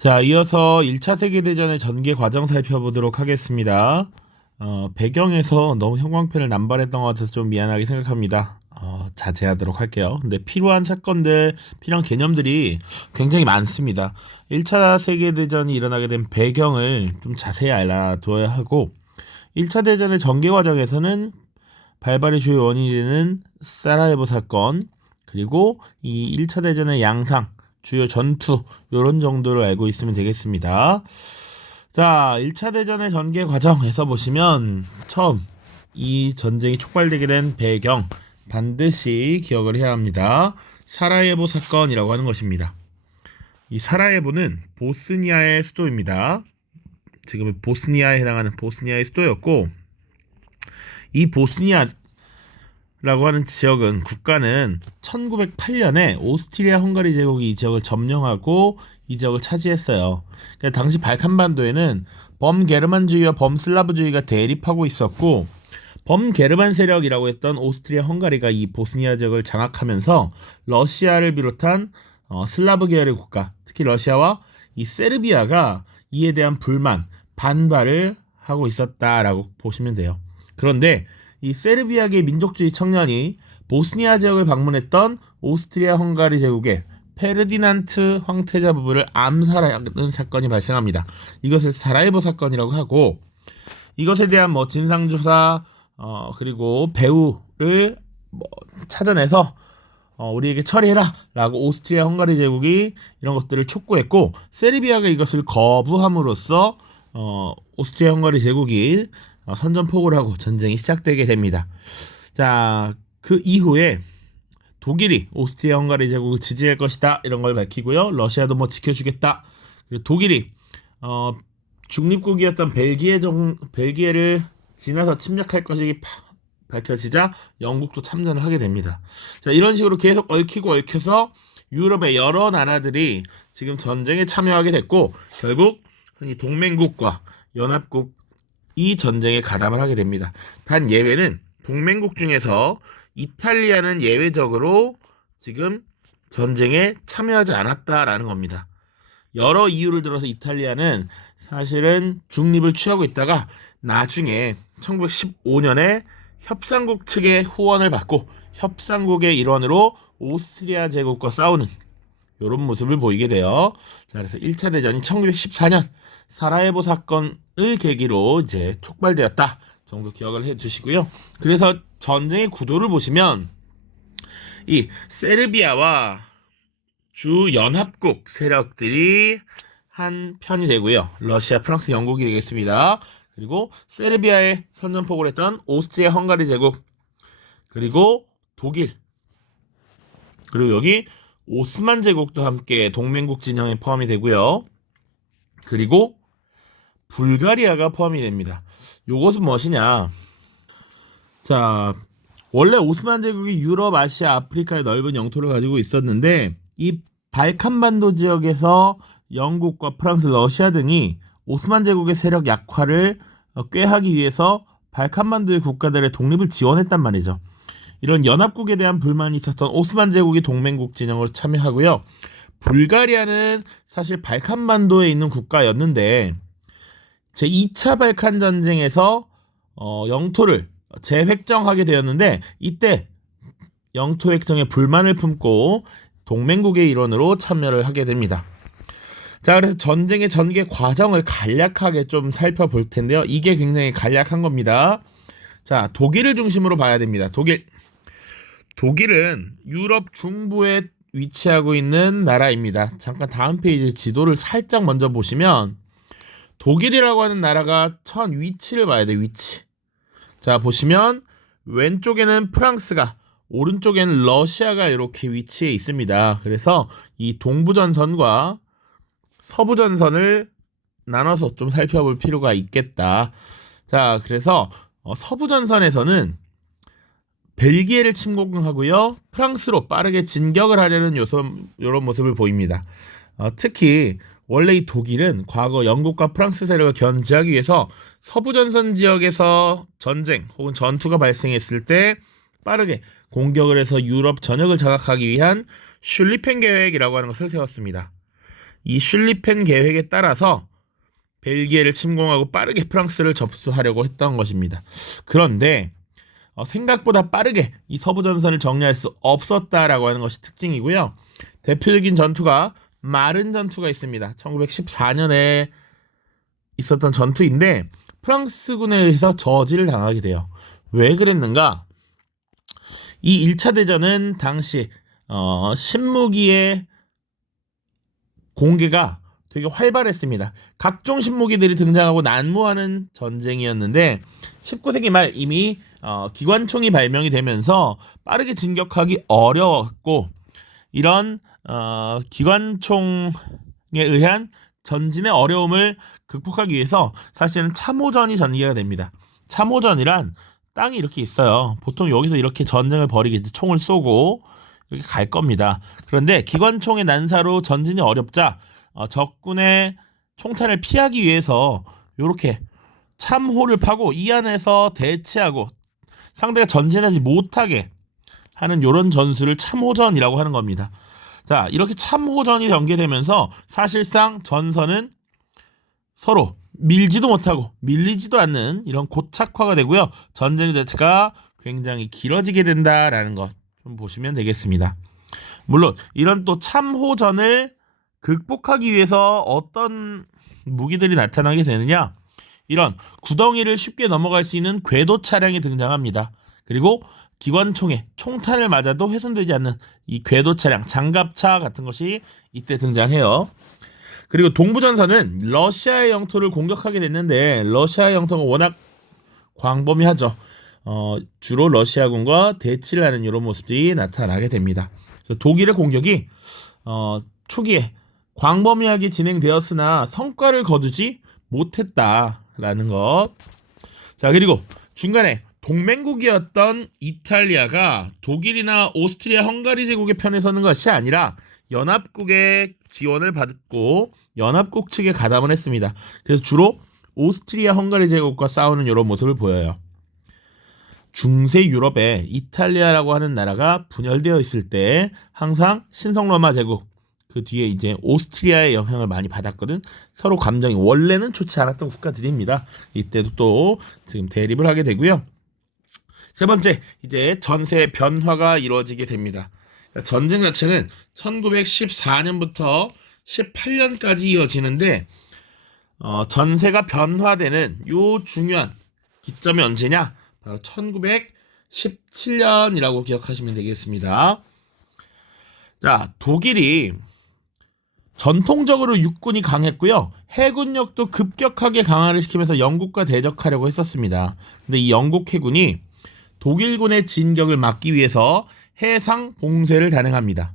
자, 이어서 1차 세계대전의 전개 과정 살펴보도록 하겠습니다. 배경에서 너무 형광펜을 남발했던 것 같아서 좀 미안하게 생각합니다. 자제하도록 할게요. 근데 필요한 사건들, 필요한 개념들이 굉장히 많습니다. 1차 세계대전이 일어나게 된 배경을 좀 자세히 알아둬야 하고, 1차 대전의 전개 과정에서는 발발의 주요 원인이 되는 사라예보 사건, 그리고 이 1차 대전의 양상, 주요 전투 요런 정도를 알고 있으면 되겠습니다. 자, 1차 대전의 전개 과정에서 보시면 처음 이 전쟁이 촉발되게 된 배경 반드시 기억을 해야 합니다. 사라예보 사건이라고 하는 것입니다. 이 사라예보는 보스니아의 수도입니다. 지금 보스니아에 해당하는 보스니아의 수도였고, 이 보스니아라고 하는 지역은 국가는 1908년에 오스트리아 헝가리 제국이 이 지역을 점령하고 이 지역을 차지했어요. 그러니까 당시 발칸반도에는 범게르만주의와 범슬라브주의가 대립하고 있었고, 범게르만 세력이라고 했던 오스트리아 헝가리가 이 보스니아 지역을 장악하면서 러시아를 비롯한 슬라브 계열의 국가, 특히 러시아와 이 세르비아가 이에 대한 불만, 반발을 하고 있었다라고 보시면 돼요. 그런데 이 세르비아계 민족주의 청년이 보스니아 지역을 방문했던 오스트리아 헝가리 제국의 페르디난트 황태자 부부를 암살하는 사건이 발생합니다. 이것을 사라예보 사건이라고 하고, 이것에 대한 진상조사 그리고 배후를 찾아내서 우리에게 처리해라 라고 오스트리아 헝가리 제국이 이런 것들을 촉구했고, 세르비아가 이것을 거부함으로써 오스트리아 헝가리 제국이 선전포고를 하고 전쟁이 시작되게 됩니다. 자, 그 이후에 독일이 오스트리아 헝가리 제국을 지지할 것이다 이런 걸 밝히고요. 러시아도 지켜주겠다. 그리고 독일이 중립국이었던 벨기에를 지나서 침략할 것이 밝혀지자 영국도 참전을 하게 됩니다. 자, 이런 식으로 계속 얽히고 얽혀서 유럽의 여러 나라들이 지금 전쟁에 참여하게 됐고, 결국 이 동맹국과 연합국이 전쟁에 가담을 하게 됩니다. 단 예외는 동맹국 중에서 이탈리아는 예외적으로 지금 전쟁에 참여하지 않았다라는 겁니다. 여러 이유를 들어서 이탈리아는 사실은 중립을 취하고 있다가 나중에 1915년에 협상국 측의 후원을 받고 협상국의 일원으로 오스트리아 제국과 싸우는 이런 모습을 보이게 돼요. 자, 그래서 1차 대전이 1914년 사라예보 사건을 계기로 이제 촉발되었다 정도 기억을 해주시고요. 그래서 전쟁의 구도를 보시면 이 세르비아와 주 연합국 세력들이 한 편이 되고요. 러시아, 프랑스, 영국이 되겠습니다. 그리고 세르비아에 선전포고를 했던 오스트리아 헝가리 제국, 그리고 독일, 그리고 여기 오스만 제국도 함께 동맹국 진영에 포함이 되고요. 그리고 불가리아가 포함이 됩니다. 요것은 무엇이냐? 자, 원래 오스만 제국이 유럽, 아시아, 아프리카의 넓은 영토를 가지고 있었는데, 이 발칸반도 지역에서 영국과 프랑스, 러시아 등이 오스만 제국의 세력 약화를 꾀하기 위해서 발칸반도의 국가들의 독립을 지원했단 말이죠. 이런 연합국에 대한 불만이 있었던 오스만 제국이 동맹국 진영으로 참여하고요. 불가리아는 사실 발칸반도에 있는 국가였는데 제2차 발칸 전쟁에서 영토를 재획정하게 되었는데, 이때 영토 획정에 불만을 품고 동맹국의 일원으로 참여를 하게 됩니다. 자, 그래서 전쟁의 전개 과정을 간략하게 좀 살펴볼 텐데요. 이게 굉장히 간략한 겁니다. 자, 독일을 중심으로 봐야 됩니다. 독일은 유럽 중부에 위치하고 있는 나라입니다. 잠깐 다음 페이지 지도를 살짝 먼저 보시면 독일이라고 하는 나라가 첫 위치를 봐야 돼요. 위치. 자, 보시면 왼쪽에는 프랑스가, 오른쪽에는 러시아가 이렇게 위치해 있습니다. 그래서 이 동부전선과 서부전선을 나눠서 좀 살펴볼 필요가 있겠다. 자, 그래서 서부전선에서는 벨기에를 침공하고요. 프랑스로 빠르게 진격을 하려는 이런 모습을 보입니다. 특히 원래 이 독일은 과거 영국과 프랑스 세력을 견제하기 위해서 서부전선 지역에서 전쟁 혹은 전투가 발생했을 때 빠르게 공격을 해서 유럽 전역을 장악하기 위한 슐리펜 계획이라고 하는 것을 세웠습니다. 이 슐리펜 계획에 따라서 벨기에를 침공하고 빠르게 프랑스를 접수하려고 했던 것입니다. 그런데 생각보다 빠르게 이 서부 전선을 정리할 수 없었다라고 하는 것이 특징이고요. 대표적인 전투가 마른 전투가 있습니다. 1914년에 있었던 전투인데 프랑스군에 의해서 저지를 당하게 돼요. 왜 그랬는가? 이 1차 대전은 당시 신무기의 공개가 되게 활발했습니다. 각종 신무기들이 등장하고 난무하는 전쟁이었는데 19세기 말 이미 기관총이 발명이 되면서 빠르게 진격하기 어려웠고 이런 기관총에 의한 전진의 어려움을 극복하기 위해서 사실은 참호전이 전개가 됩니다. 참호전이란 땅이 이렇게 있어요. 보통 여기서 이렇게 전쟁을 벌이겠지. 총을 쏘고 이렇게 갈 겁니다. 그런데 기관총의 난사로 전진이 어렵자 적군의 총탄을 피하기 위해서 이렇게 참호를 파고 이 안에서 대치하고 상대가 전진하지 못하게 하는 이런 전술을 참호전이라고 하는 겁니다. 자, 이렇게 참호전이 전개되면서 사실상 전선은 서로 밀지도 못하고 밀리지도 않는 이런 고착화가 되고요. 전쟁 자체가 굉장히 길어지게 된다라는 것 좀 보시면 되겠습니다. 물론 이런 또 참호전을 극복하기 위해서 어떤 무기들이 나타나게 되느냐? 이런 구덩이를 쉽게 넘어갈 수 있는 궤도 차량이 등장합니다. 그리고 기관총에 총탄을 맞아도 훼손되지 않는 이 궤도 차량, 장갑차 같은 것이 이때 등장해요. 그리고 동부전선은 러시아의 영토를 공격하게 됐는데 러시아의 영토가 워낙 광범위하죠. 주로 러시아군과 대치를 하는 이런 모습들이 나타나게 됩니다. 그래서 독일의 공격이 초기에 광범위하게 진행되었으나 성과를 거두지 못했다라는 것. 자, 그리고 중간에 동맹국이었던 이탈리아가 독일이나 오스트리아 헝가리 제국의 편에 서는 것이 아니라 연합국의 지원을 받고 연합국 측에 가담을 했습니다. 그래서 주로 오스트리아 헝가리 제국과 싸우는 이런 모습을 보여요. 중세 유럽에 이탈리아라고 하는 나라가 분열되어 있을 때 항상 신성로마 제국 그 뒤에 이제 오스트리아의 영향을 많이 받았거든. 서로 감정이 원래는 좋지 않았던 국가들입니다. 이때도 또 지금 대립을 하게 되고요. 세 번째, 이제 전세의 변화가 이루어지게 됩니다. 전쟁 자체는 1914년부터 18년까지 이어지는데 전세가 변화되는 요 중요한 기점이 언제냐? 바로 1917년이라고 기억하시면 되겠습니다. 자, 독일이 전통적으로 육군이 강했고요. 해군력도 급격하게 강화를 시키면서 영국과 대적하려고 했었습니다. 근데 이 영국 해군이 독일군의 진격을 막기 위해서 해상 봉쇄를 단행합니다.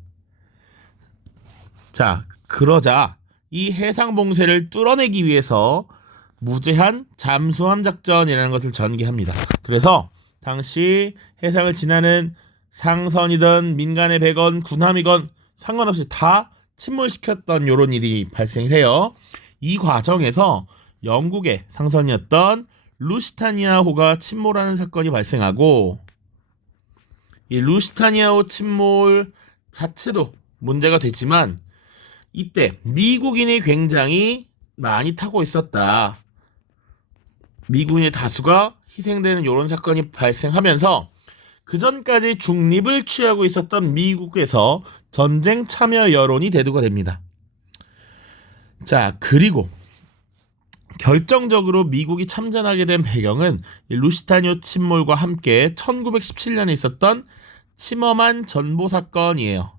자, 그러자 이 해상 봉쇄를 뚫어내기 위해서 무제한 잠수함 작전이라는 것을 전개합니다. 그래서 당시 해상을 지나는 상선이든 민간의 배건, 군함이건 상관없이 다 침몰시켰던 이런 일이 발생해요. 이 과정에서 영국의 상선이었던 루시타니아호가 침몰하는 사건이 발생하고 이 루시타니아호 침몰 자체도 문제가 됐지만 이때 미국인이 굉장히 많이 타고 있었다. 미군의 다수가 희생되는 이런 사건이 발생하면서 그 전까지 중립을 취하고 있었던 미국에서 전쟁 참여 여론이 대두가 됩니다. 자, 그리고 결정적으로 미국이 참전하게 된 배경은 루시타니아 침몰과 함께 1917년에 있었던 치머만 전보 사건이에요.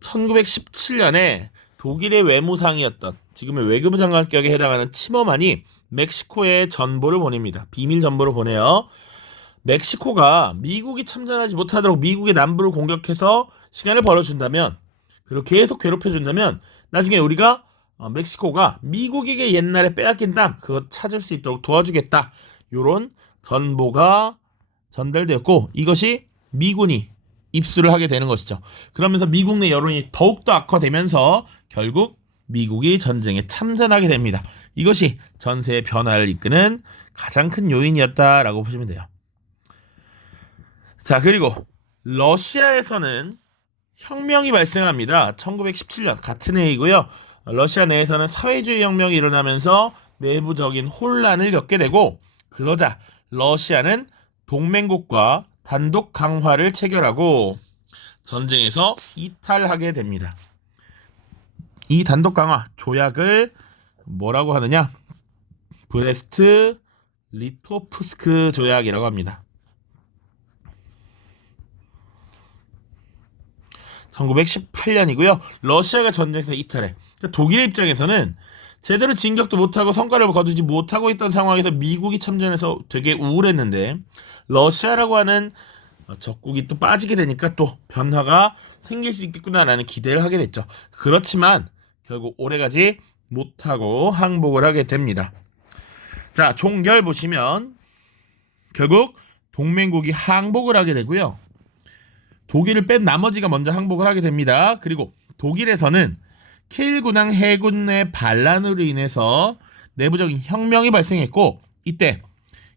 1917년에 독일의 외무상이었던 지금의 외교부 장관격에 해당하는 치머만이 멕시코에 전보를 보냅니다. 비밀 전보를 보내요. 멕시코가 미국이 참전하지 못하도록 미국의 남부를 공격해서 시간을 벌어준다면 그리고 계속 괴롭혀준다면 나중에 우리가 멕시코가 미국에게 옛날에 빼앗긴 땅 그거 찾을 수 있도록 도와주겠다. 이런 전보가 전달되었고 이것이 미군이 입수를 하게 되는 것이죠. 그러면서 미국 내 여론이 더욱더 악화되면서 결국 미국이 전쟁에 참전하게 됩니다. 이것이 전세의 변화를 이끄는 가장 큰 요인이었다라고 보시면 돼요. 자, 그리고 러시아에서는 혁명이 발생합니다. 1917년 같은 해이고요. 러시아 내에서는 사회주의 혁명이 일어나면서 내부적인 혼란을 겪게 되고 그러자 러시아는 동맹국과 단독 강화를 체결하고 전쟁에서 이탈하게 됩니다. 이 단독 강화 조약을 뭐라고 하느냐? 브레스트 리토프스크 조약이라고 합니다. 1918년이고요. 러시아가 전쟁에서 이탈해. 그러니까 독일의 입장에서는 제대로 진격도 못하고 성과를 거두지 못하고 있던 상황에서 미국이 참전해서 되게 우울했는데 러시아라고 하는 적국이 또 빠지게 되니까 또 변화가 생길 수 있겠구나라는 기대를 하게 됐죠. 그렇지만 결국 오래가지 못하고 항복을 하게 됩니다. 자, 종결 보시면 결국 동맹국이 항복을 하게 되고요. 독일을 뺀 나머지가 먼저 항복을 하게 됩니다. 그리고 독일에서는 케일 군항 해군의 반란으로 인해서 내부적인 혁명이 발생했고 이때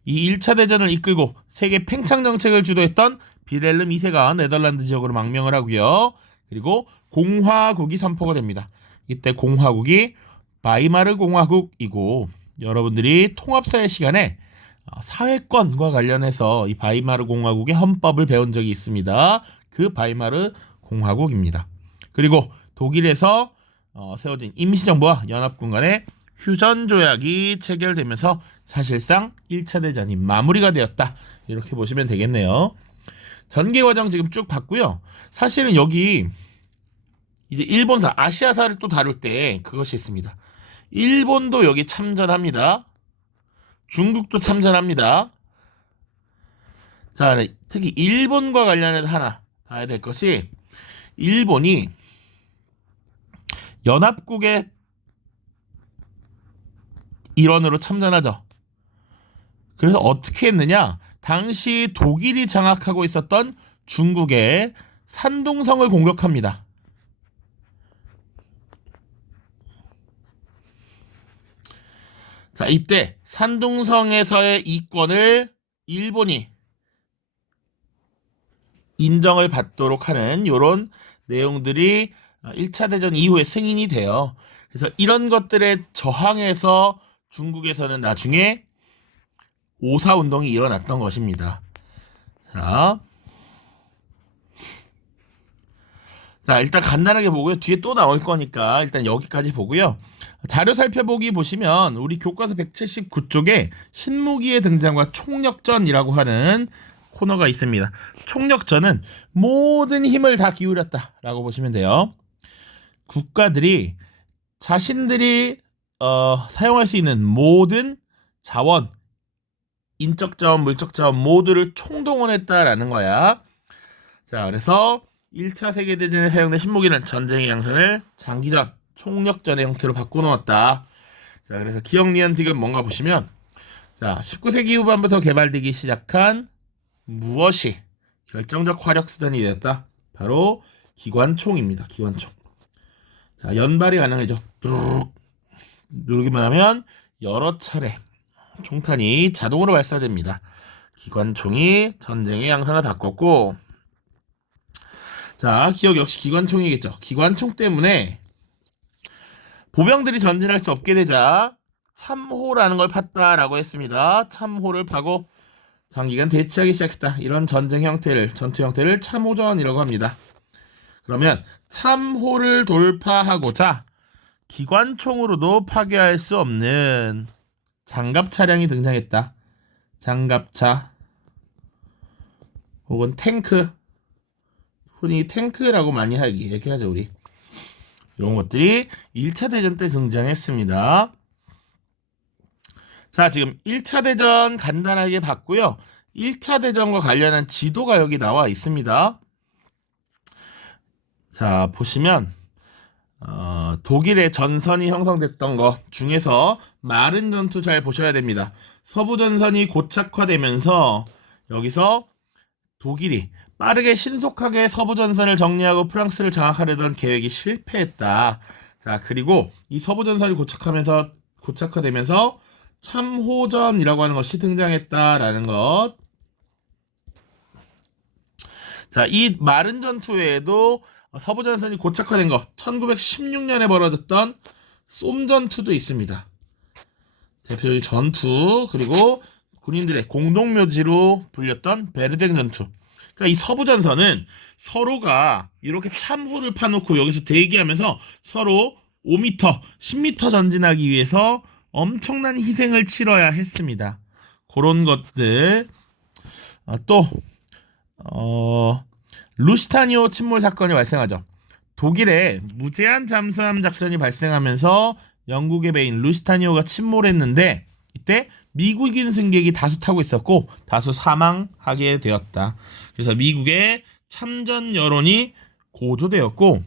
이 1차 대전을 이끌고 세계 팽창 정책을 주도했던 빌헬름 2세가 네덜란드 지역으로 망명을 하고요. 그리고 공화국이 선포가 됩니다. 이때 공화국이 바이마르 공화국이고 여러분들이 통합사회 시간에 사회권과 관련해서 이 바이마르 공화국의 헌법을 배운 적이 있습니다. 그 바이마르 공화국입니다. 그리고 독일에서 세워진 임시정부와 연합군 간의 휴전조약이 체결되면서 사실상 1차 대전이 마무리가 되었다. 이렇게 보시면 되겠네요. 전개과정 지금 쭉 봤고요. 사실은 여기 이제 일본사, 아시아사를 또 다룰 때 그것이 있습니다. 일본도 여기 참전합니다. 중국도 참전합니다. 자, 특히 일본과 관련해서 하나 봐야 될 것이 일본이 연합국의 일원으로 참전하죠. 그래서 어떻게 했느냐? 당시 독일이 장악하고 있었던 중국의 산둥성을 공격합니다. 자, 이때 산둥성에서의 이권을 일본이 인정을 받도록 하는 이런 내용들이 1차 대전 이후에 승인이 돼요. 그래서 이런 것들에 저항해서 중국에서는 나중에 오사운동이 일어났던 것입니다. 자, 일단 간단하게 보고요. 뒤에 또 나올 거니까 일단 여기까지 보고요. 자료 살펴보기 보시면 우리 교과서 179쪽에 신무기의 등장과 총력전이라고 하는 코너가 있습니다. 총력전은 모든 힘을 다 기울였다라고 보시면 돼요. 국가들이 자신들이 사용할 수 있는 모든 자원, 인적 자원, 물적 자원 모두를 총동원했다라는 거야. 자, 그래서 1차 세계대전에 사용된 신무기는 전쟁의 양상을 장기전, 총력전의 형태로 바꿔놓았다. 자, 그래서 기억, 니은, 디귿 뭔가 보시면 자, 19세기 후반부터 개발되기 시작한 무엇이 결정적 화력 수단이 되었다? 바로 기관총입니다. 기관총. 자, 연발이 가능하죠. 뚜룩 누르기만 하면 여러 차례 총탄이 자동으로 발사됩니다. 기관총이 전쟁의 양상을 바꿨고, 자, 기억 역시 기관총이겠죠. 기관총 때문에 보병들이 전진할 수 없게 되자 참호라는 걸 팠다라고 했습니다. 참호를 파고 장기간 대치하기 시작했다. 이런 전쟁 형태를, 전투 형태를 참호전이라고 합니다. 그러면 참호를 돌파하고자 기관총으로도 파괴할 수 없는 장갑 차량이 등장했다. 장갑차 혹은 탱크, 흔히 탱크라고 많이 얘기하죠 우리. 이런 것들이 1차 대전 때 등장했습니다. 자, 지금 1차 대전 간단하게 봤고요. 1차 대전과 관련한 지도가 여기 나와 있습니다. 자, 보시면 독일의 전선이 형성됐던 것 중에서 마른 전투 잘 보셔야 됩니다. 서부 전선이 고착화되면서 여기서 독일이 빠르게 신속하게 서부 전선을 정리하고 프랑스를 장악하려던 계획이 실패했다. 자, 그리고 이 서부 전선이 고착화되면서 참호전이라고 하는 것이 등장했다라는 것. 자, 이 마른 전투 외에도 서부전선이 고착화된 거 1916년에 벌어졌던 쏨 전투도 있습니다. 대표적인 전투, 그리고 군인들의 공동묘지로 불렸던 베르댕 전투. 그러니까 이 서부전선은 서로가 이렇게 참호를 파놓고 여기서 대기하면서 서로 5m, 10m 전진하기 위해서 엄청난 희생을 치러야 했습니다. 그런 것들. 또 루시타니오 침몰 사건이 발생하죠. 독일에 무제한 잠수함 작전이 발생하면서 영국의 배인 루시타니오가 침몰했는데 이때 미국인 승객이 다수 타고 있었고 다수 사망하게 되었다. 그래서 미국의 참전 여론이 고조되었고,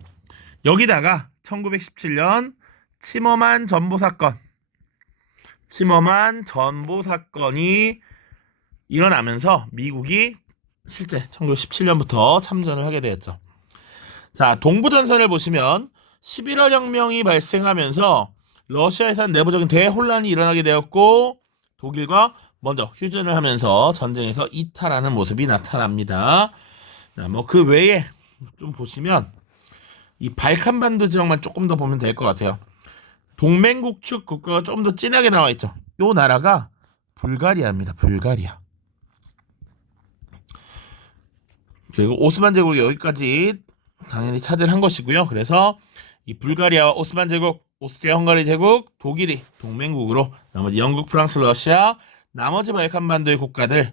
여기다가 1917년 침엄한 전보 사건이 일어나면서 미국이 실제 1917년부터 참전을 하게 되었죠. 자, 동부전선을 보시면 11월 혁명이 발생하면서 러시아에서는 내부적인 대혼란이 일어나게 되었고 독일과 먼저 휴전을 하면서 전쟁에서 이탈하는 모습이 나타납니다. 그 외에 좀 보시면 이 발칸반도 지역만 조금 더 보면 될 것 같아요. 동맹국 축 국가가 좀 더 진하게 나와 있죠. 이 나라가 불가리아입니다. 불가리아. 그리고 오스만 제국이 여기까지 당연히 차지한 것이고요. 그래서 이 불가리아와 오스만 제국, 오스트리아 헝가리 제국, 독일이 동맹국으로 나머지 영국, 프랑스, 러시아, 나머지 발칸반도의 국가들,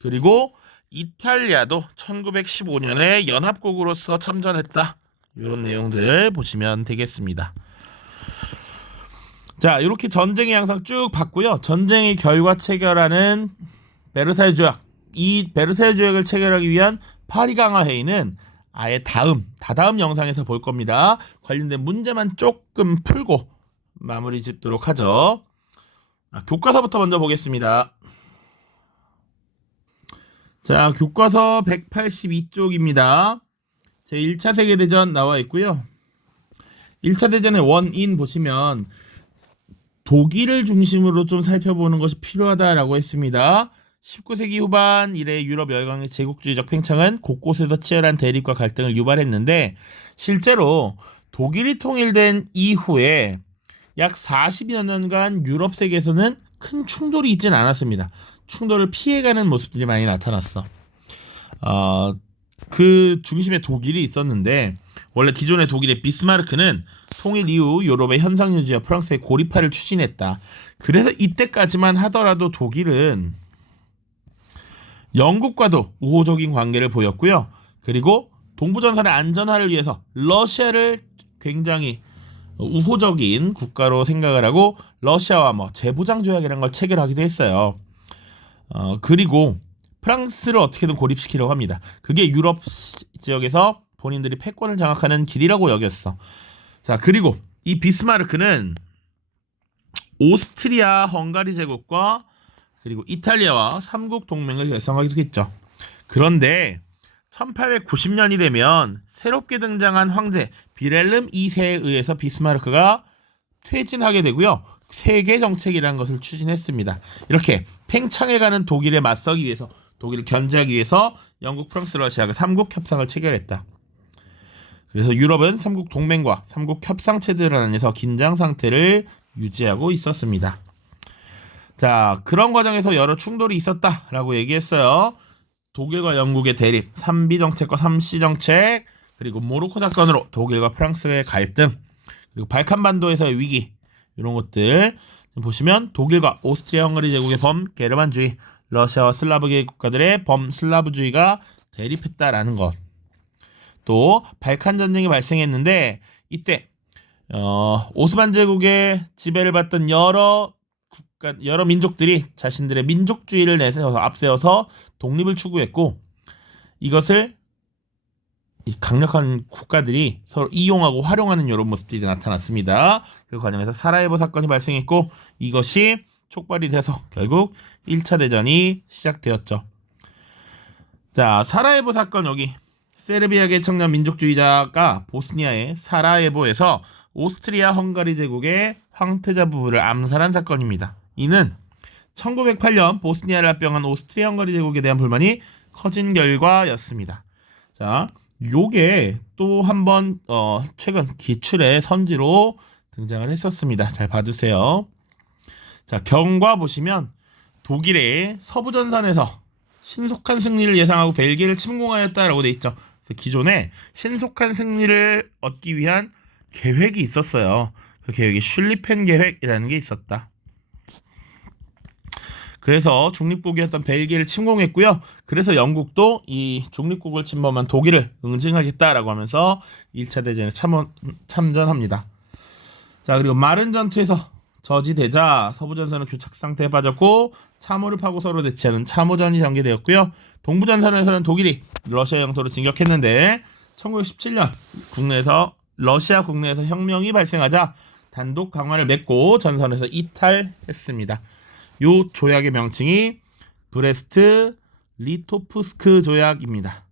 그리고 이탈리아도 1915년에 연합국으로서 참전했다. 이런 내용들 보시면 되겠습니다. 자, 이렇게 전쟁의 양상 쭉 봤고요. 전쟁의 결과 체결하는 베르사유 조약. 이 베르사유 조약을 체결하기 위한 파리 강화 회의는 아예 다다음 영상에서 볼 겁니다. 관련된 문제만 조금 풀고 마무리 짓도록 하죠. 교과서부터 먼저 보겠습니다. 자, 교과서 182쪽입니다. 제1차 세계대전 나와 있고요. 1차 대전의 원인 보시면 독일을 중심으로 좀 살펴보는 것이 필요하다라고 했습니다. 19세기 후반 이래 유럽 열강의 제국주의적 팽창은 곳곳에서 치열한 대립과 갈등을 유발했는데 실제로 독일이 통일된 이후에 약 40여 년간 유럽 세계에서는 큰 충돌이 있진 않았습니다. 충돌을 피해가는 모습들이 많이 나타났어. 그 중심에 독일이 있었는데 원래 기존의 독일의 비스마르크는 통일 이후 유럽의 현상유지와 프랑스의 고립화를 추진했다. 그래서 이때까지만 하더라도 독일은 영국과도 우호적인 관계를 보였고요. 그리고 동부전선의 안전화를 위해서 러시아를 굉장히 우호적인 국가로 생각을 하고 러시아와 재부장 조약이라는 걸 체결하기도 했어요. 그리고 프랑스를 어떻게든 고립시키려고 합니다. 그게 유럽 지역에서 본인들이 패권을 장악하는 길이라고 여겼어. 자, 그리고 이 비스마르크는 오스트리아 헝가리 제국과 그리고 이탈리아와 삼국 동맹을 결성하기도 했죠. 그런데 1890년이 되면 새롭게 등장한 황제 빌헬름 2세에 의해서 비스마르크가 퇴진하게 되고요. 세계 정책이라는 것을 추진했습니다. 이렇게 팽창해가는 독일에 맞서기 위해서, 독일을 견제하기 위해서 영국, 프랑스, 러시아가 삼국 협상을 체결했다. 그래서 유럽은 삼국 동맹과 삼국 협상 체제를 안에서 긴장 상태를 유지하고 있었습니다. 자, 그런 과정에서 여러 충돌이 있었다라고 얘기했어요. 독일과 영국의 대립, 3B 정책과 3C 정책, 그리고 모로코 사건으로 독일과 프랑스의 갈등, 그리고 발칸반도에서의 위기, 이런 것들 보시면 독일과 오스트리아 헝가리 제국의 범게르만주의, 러시아와 슬라브계 국가들의 범슬라브주의가 대립했다라는 것. 또 발칸 전쟁이 발생했는데 이때 오스만 제국의 지배를 받던 여러 민족들이 자신들의 민족주의를 앞세워서 독립을 추구했고, 이것을 이 강력한 국가들이 서로 이용하고 활용하는 이런 모습들이 나타났습니다. 그 과정에서 사라예보 사건이 발생했고 이것이 촉발이 돼서 결국 1차 대전이 시작되었죠. 자, 사라예보 사건, 여기 세르비아계 청년 민족주의자가 보스니아의 사라예보에서 오스트리아 헝가리 제국의 황태자 부부를 암살한 사건입니다. 이는 1908년 보스니아를 합병한 오스트리아 헝가리 제국에 대한 불만이 커진 결과였습니다. 자, 요게 또 한번 최근 기출의 선지로 등장을 했었습니다. 잘 봐주세요. 자, 경과 보시면 독일의 서부전선에서 신속한 승리를 예상하고 벨기에를 침공하였다라고 돼 있죠. 그래서 기존에 신속한 승리를 얻기 위한 계획이 있었어요. 그 계획이 슐리펜 계획이라는 게 있었다. 그래서 중립국이었던 벨기에를 침공했고요. 그래서 영국도 이 중립국을 침범한 독일을 응징하겠다라고 하면서 1차 대전에 참전합니다. 자, 그리고 마른 전투에서 저지되자 서부전선은 교착 상태에 빠졌고 참호를 파고 서로 대치하는 참호전이 전개되었고요. 동부전선에서는 독일이 러시아 영토로 진격했는데 1917년 러시아 국내에서 혁명이 발생하자 단독 강화를 맺고 전선에서 이탈했습니다. 요 조약의 명칭이 브레스트 리토프스크 조약입니다.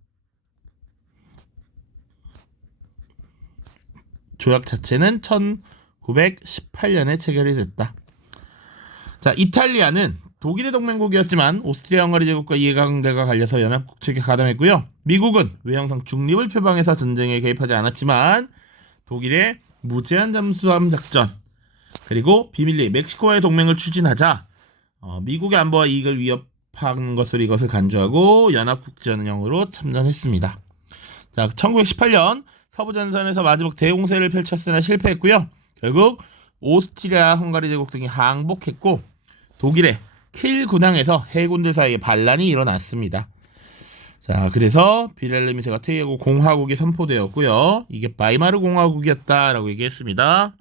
조약 자체는 1918년에 체결이 됐다. 자, 이탈리아는 독일의 동맹국이었지만 오스트리아 헝가리 제국과 이해관계가 갈려서 연합국 측에 가담했고요. 미국은 외형상 중립을 표방해서 전쟁에 개입하지 않았지만 독일의 무제한 잠수함 작전 그리고 비밀리에 멕시코와의 동맹을 추진하자 미국의 안보와 이익을 위협한 것으로 이것을 간주하고 연합국전형으로 참전했습니다. 자, 1918년 서부전선에서 마지막 대공세를 펼쳤으나 실패했고요. 결국 오스트리아, 헝가리 제국 등이 항복했고 독일의 킬 군항에서 해군들 사이에 반란이 일어났습니다. 자, 그래서 빌헬름 2세가 퇴위하고 공화국이 선포되었고요. 이게 바이마르 공화국이었다라고 얘기했습니다.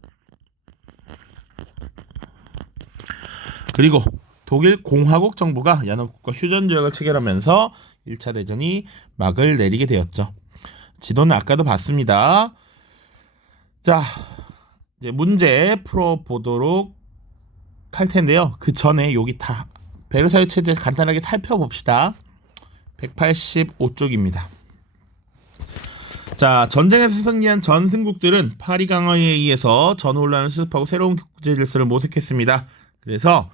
그리고 독일 공화국 정부가 연합국과 휴전조약을 체결하면서 1차 대전이 막을 내리게 되었죠. 지도는 아까도 봤습니다. 자, 이제 문제 풀어보도록 할 텐데요. 그 전에 여기 다 베르사유 체제 간단하게 살펴봅시다. 185쪽입니다. 자, 전쟁에서 승리한 전승국들은 파리 강화에 의해서 전혼란을 수습하고 새로운 국제 질서를 모색했습니다. 그래서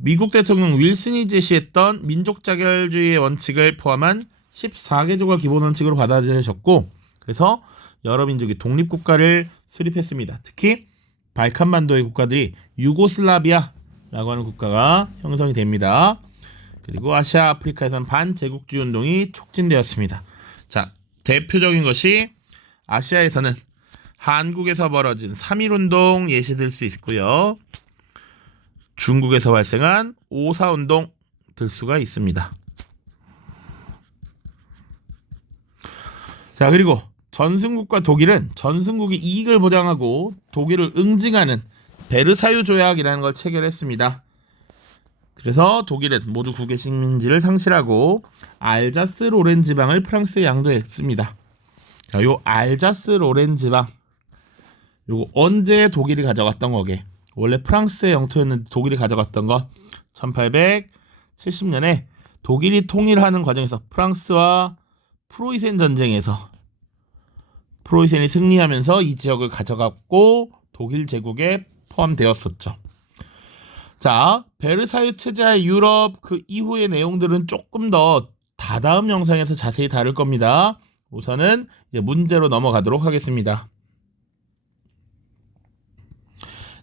미국 대통령 윌슨이 제시했던 민족 자결주의의 원칙을 포함한 14개조가 기본 원칙으로 받아들여졌고 그래서 여러 민족이 독립국가를 수립했습니다. 특히 발칸반도의 국가들이 유고슬라비아라고 하는 국가가 형성이 됩니다. 그리고 아시아, 아프리카에서는 반제국주의 운동이 촉진되었습니다. 자, 대표적인 것이 아시아에서는 한국에서 벌어진 3.1운동 예시들 수 있고요. 중국에서 발생한 5.4운동 들 수가 있습니다. 자, 그리고 전승국과 독일은 전승국의 이익을 보장하고 독일을 응징하는 베르사유 조약이라는 걸 체결했습니다. 그래서 독일은 모두 국외 식민지를 상실하고 알자스 로렌 지방을 프랑스에 양도했습니다. 자, 요 알자스 로렌 지방 요거 언제 독일이 가져갔던 거게? 원래 프랑스의 영토였는데 독일이 가져갔던 거 1870년에 독일이 통일하는 과정에서 프랑스와 프로이센 전쟁에서 프로이센이 승리하면서 이 지역을 가져갔고 독일 제국에 포함되었었죠. 자, 베르사유 체제의 유럽 그 이후의 내용들은 조금 더 다다음 영상에서 자세히 다룰 겁니다. 우선은 이제 문제로 넘어가도록 하겠습니다.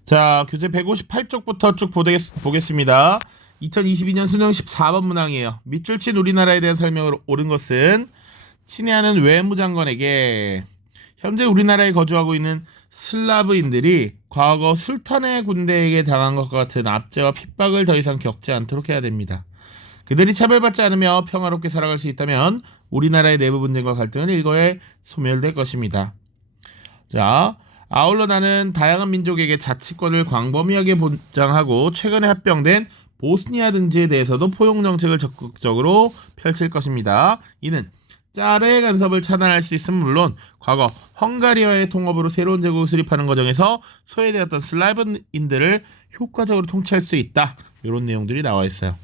자, 교재 158쪽부터 쭉 보겠습니다. 2022년 수능 14번 문항이에요. 밑줄 친 우리나라에 대한 설명을 옳은 것은 친애하는 외무장관에게 현재 우리나라에 거주하고 있는 슬라브인들이 과거 술탄의 군대에게 당한 것과 같은 압제와 핍박을 더 이상 겪지 않도록 해야 됩니다. 그들이 차별받지 않으며 평화롭게 살아갈 수 있다면 우리나라의 내부 분쟁과 갈등은 일거에 소멸될 것입니다. 자, 아울러 나는 다양한 민족에게 자치권을 광범위하게 보장하고 최근에 합병된 보스니아 등지에 대해서도 포용 정책을 적극적으로 펼칠 것입니다. 이는 짜르의 간섭을 차단할 수 있음은 물론 과거 헝가리와의 통합으로 새로운 제국을 수립하는 과정에서 소외되었던 슬라브인들을 효과적으로 통치할 수 있다. 이런 내용들이 나와 있어요.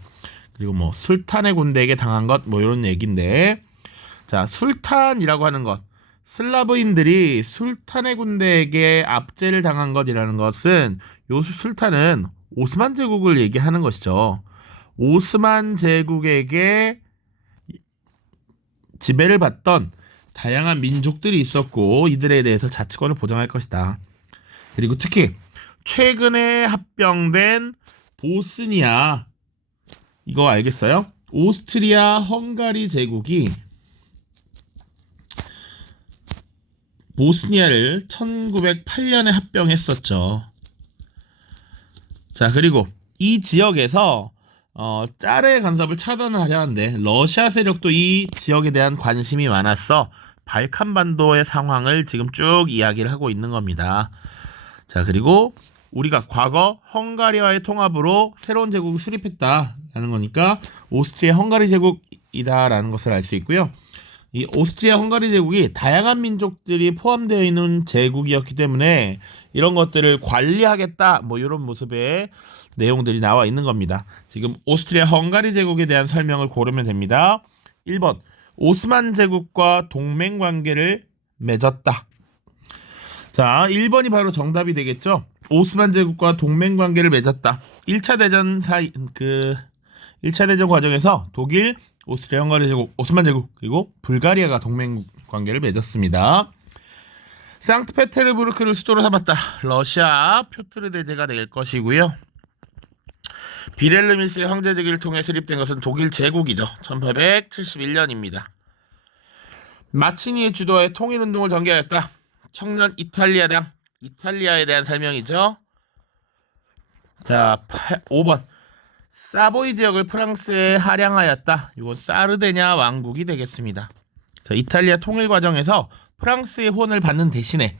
그리고 뭐 술탄의 군대에게 당한 것 뭐 이런 얘기인데, 자, 술탄이라고 하는 것, 슬라브인들이 술탄의 군대에게 압제를 당한 것이라는 것은 요 술탄은 오스만 제국을 얘기하는 것이죠. 오스만 제국에게 지배를 받던 다양한 민족들이 있었고 이들에 대해서 자치권을 보장할 것이다. 그리고 특히 최근에 합병된 보스니아, 이거 알겠어요? 오스트리아 헝가리 제국이 보스니아를 1908년에 합병했었죠. 자, 그리고 이 지역에서 짜르의 간섭을 차단하려 하는데 러시아 세력도 이 지역에 대한 관심이 많았어 발칸반도의 상황을 지금 쭉 이야기를 하고 있는 겁니다. 자, 그리고 우리가 과거 헝가리와의 통합으로 새로운 제국을 수립했다라는 거니까 오스트리아 헝가리 제국이다라는 것을 알 수 있고요. 이 오스트리아 헝가리 제국이 다양한 민족들이 포함되어 있는 제국이었기 때문에 이런 것들을 관리하겠다 뭐 이런 모습의 내용들이 나와 있는 겁니다. 지금 오스트리아 헝가리 제국에 대한 설명을 고르면 됩니다. 1번 오스만 제국과 동맹 관계를 맺었다. 자, 1번이 바로 정답이 되겠죠. 오스만 제국과 동맹 관계를 맺었다. 1차 대전 과정에서 독일, 오스트리아 헝가리 제국, 오스만 제국, 그리고 불가리아가 동맹 관계를 맺었습니다. 상트페테르부르크를 수도로 삼았다. 러시아 표트르 대제가 될 것이고요. 비렐름 1세의 황제제기를 통해 수립된 것은 독일 제국이죠. 1871년입니다. 마치니의 주도하에 통일운동을 전개하였다. 청년 이탈리아당, 이탈리아에 대한 설명이죠. 자, 5번 사보이 지역을 프랑스에 할양하였다. 이건 사르데냐 왕국이 되겠습니다. 자, 이탈리아 통일 과정에서 프랑스의 후원을 받는 대신에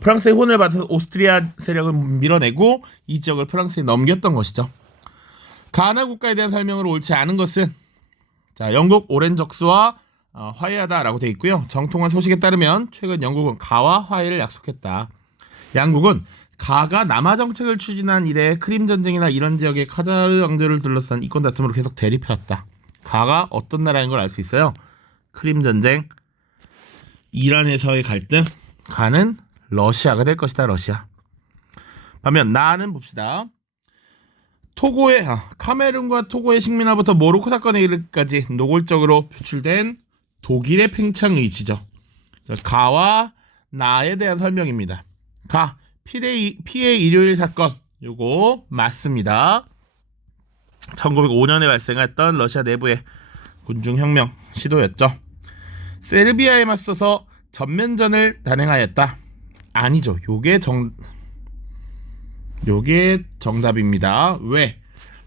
프랑스의 후원을 받아서 오스트리아 세력을 밀어내고 이 지역을 프랑스에 넘겼던 것이죠. 가나 국가에 대한 설명으로 옳지 않은 것은 자, 영국 오렌적스와 화해하다라고 되어 있고요. 정통한 소식에 따르면 최근 영국은 가와 화해를 약속했다. 양국은 가가 남하 정책을 추진한 이래 크림 전쟁이나 이런 지역의 카자르 왕조를 둘러싼 이권 다툼으로 계속 대립해왔다. 가가 어떤 나라인 걸 알 수 있어요? 크림 전쟁, 이란에서의 갈등, 가는 러시아가 될 것이다. 러시아. 반면 나는 봅시다. 카메룬과 토고의 식민화부터 모로코 사건에 이르기까지 노골적으로 표출된 독일의 팽창 의지죠. 가와 나에 대한 설명입니다. 가, 피해 일요일 사건, 요거 맞습니다. 1905년에 발생했던 러시아 내부의 군중혁명 시도였죠. 세르비아에 맞서서 전면전을 단행하였다. 아니죠. 요게 정답입니다. 왜?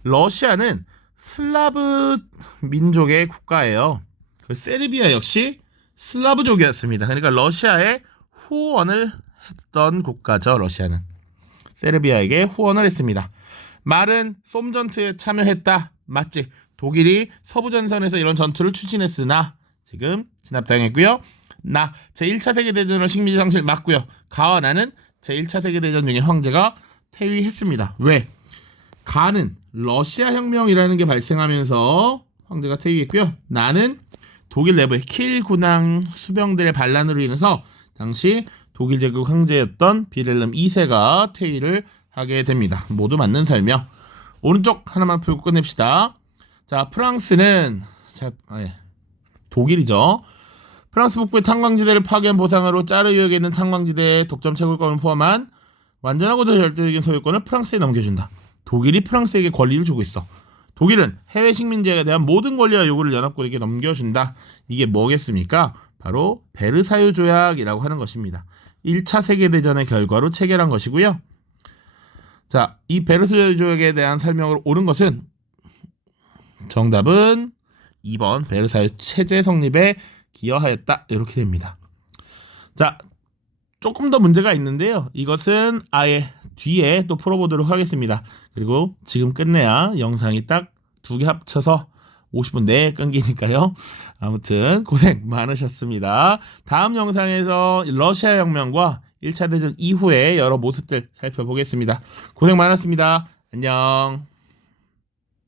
러시아는 슬라브 민족의 국가예요. 세르비아 역시 슬라브족이었습니다. 그러니까 러시아에 후원을 했던 국가죠. 러시아는 세르비아에게 후원을 했습니다. 말은 솜 전투에 참여했다. 맞지? 독일이 서부 전선에서 이런 전투를 추진했으나 지금 진압당했고요. 나 제1차 세계대전을 식민지 상실 맞고요. 가와 나는 제1차 세계대전 중에 황제가 퇴위했습니다. 왜? 가는 러시아 혁명이라는 게 발생하면서 황제가 퇴위했고요. 나는 독일 내부의 킬 군항 수병들의 반란으로 인해서 당시 독일 제국 황제였던 비렐름 2세가 퇴위를 하게 됩니다. 모두 맞는 설명. 오른쪽 하나만 풀고 끝냅시다. 자, 프랑스는 독일이죠. 프랑스 북부의 탄광지대를 파괴한 보상으로 짜르 유역에 있는 탄광지대의 독점 채굴권을 포함한 완전하고도 절대적인 소유권을 프랑스에 넘겨준다. 독일이 프랑스에게 권리를 주고 있어. 독일은 해외 식민지에 대한 모든 권리와 요구를 연합국에게 넘겨준다. 이게 뭐겠습니까? 바로 베르사유 조약이라고 하는 것입니다. 1차 세계대전의 결과로 체결한 것이고요. 자, 이 베르사유 조약에 대한 설명으로 옳은 것은 정답은 2번 베르사유 체제 성립에 기여하였다. 이렇게 됩니다. 자, 조금 더 문제가 있는데요. 이것은 아예 뒤에 또 풀어보도록 하겠습니다. 그리고 지금 끝내야 영상이 딱 2개 합쳐서 50분 내에 끊기니까요. 아무튼 고생 많으셨습니다. 다음 영상에서 러시아 혁명과 1차 대전 이후의 여러 모습들 살펴보겠습니다. 고생 많았습니다. 안녕.